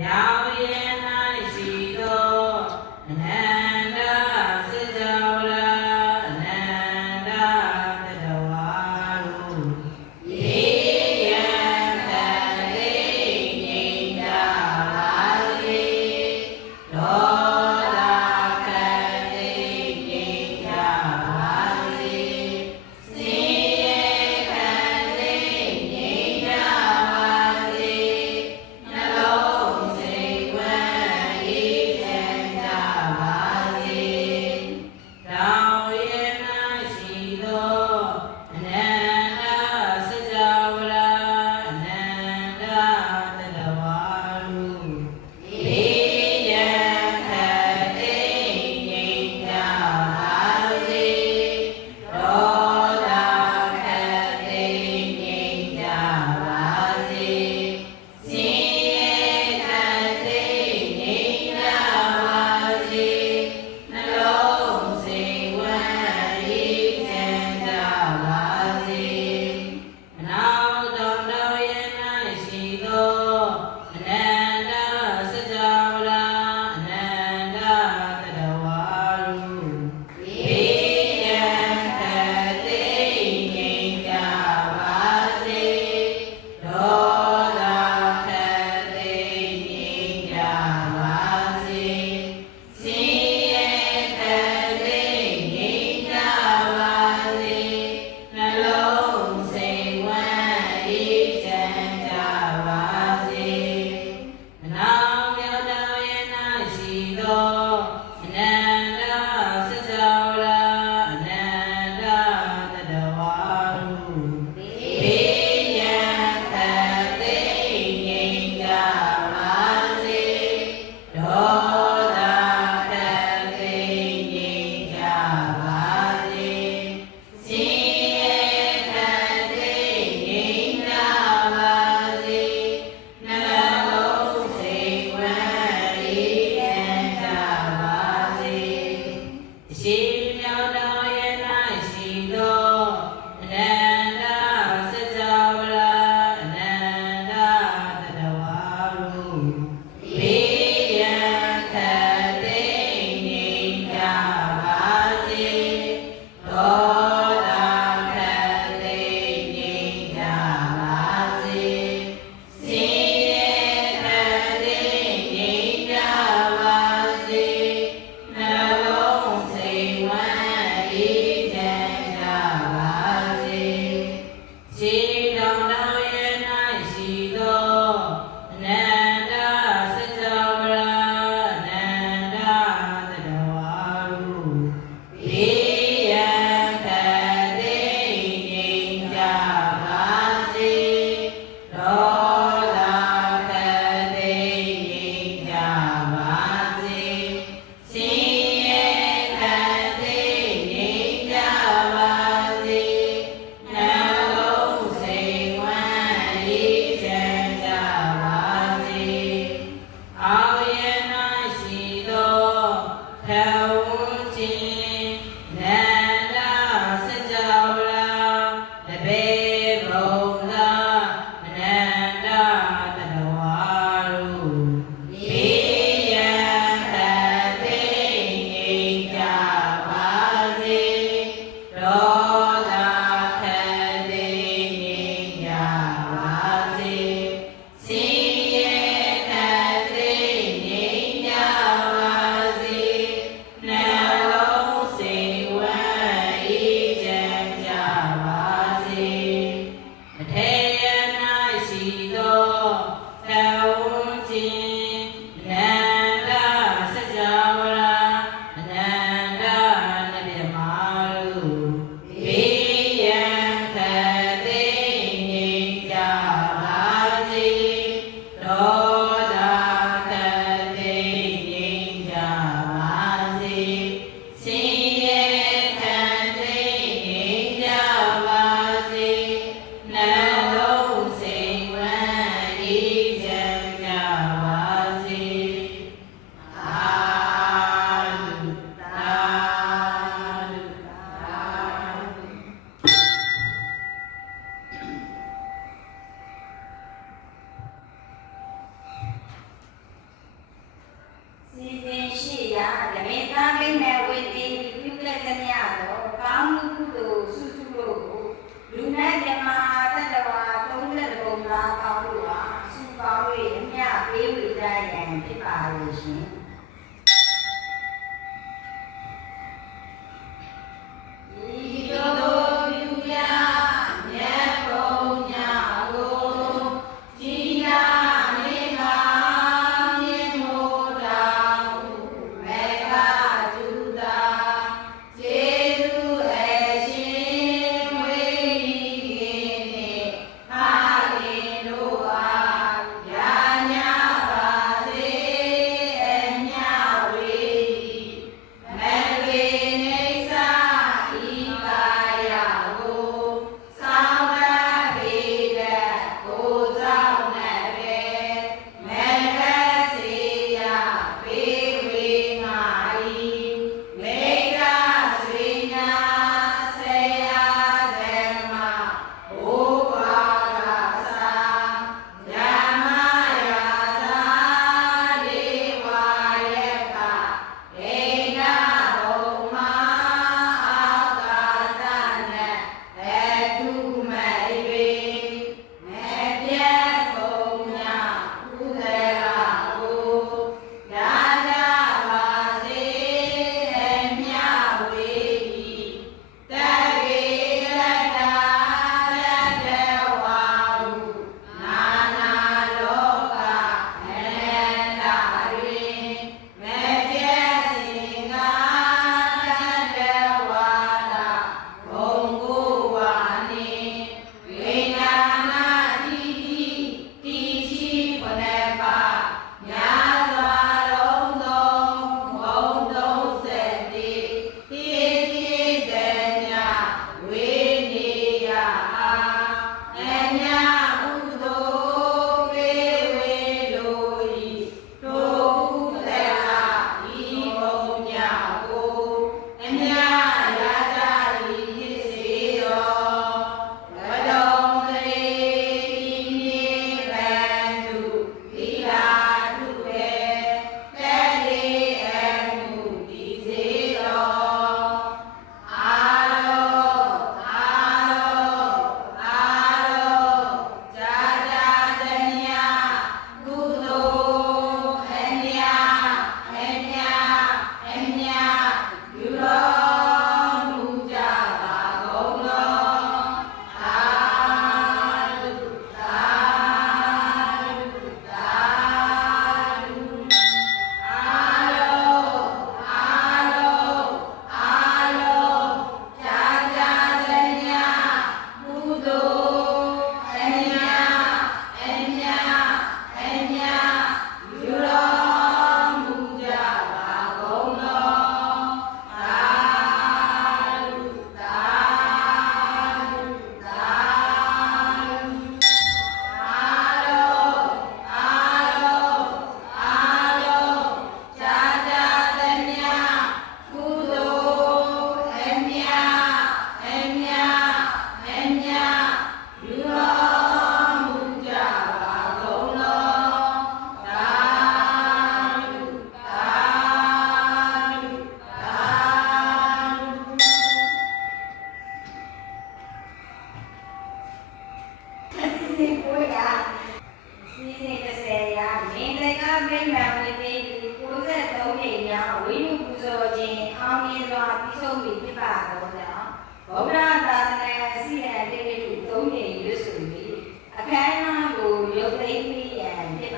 မြော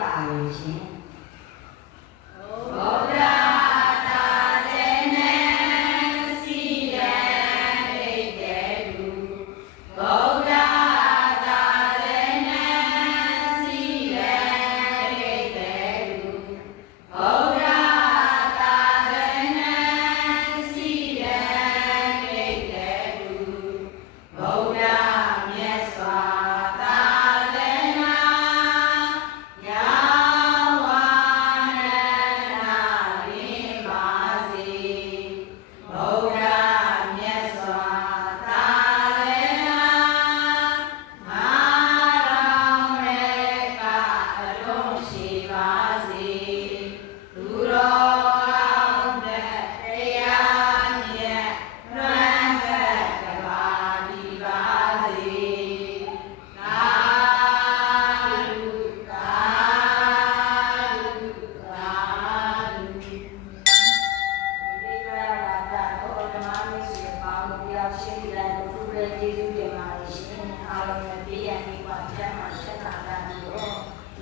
claramente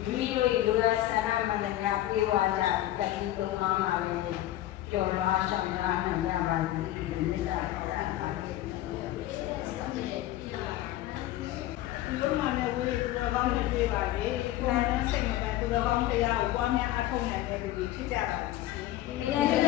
မိမိတို့ရဲ့လိုအပ်ဆန္ဒမှန်တရားပြေဝကြတတိသုံးပါးမှာလည်းကျော်လွှားဆောင်ရနိုင်ကြပါသည်မေတ္တာပါရပါဘုရားမှာလည်းဝိသူတော်ကောင်းတွေတွေ့ပါလေ။ကိုယ်နဲ့စိတ်နဲ့သူတော်ကောင်းတရားကိုပွားများအထောက်နိုင်တဲ့လူတွေဖြစ်ကြပါလိမ့်မယ်။ဘုရား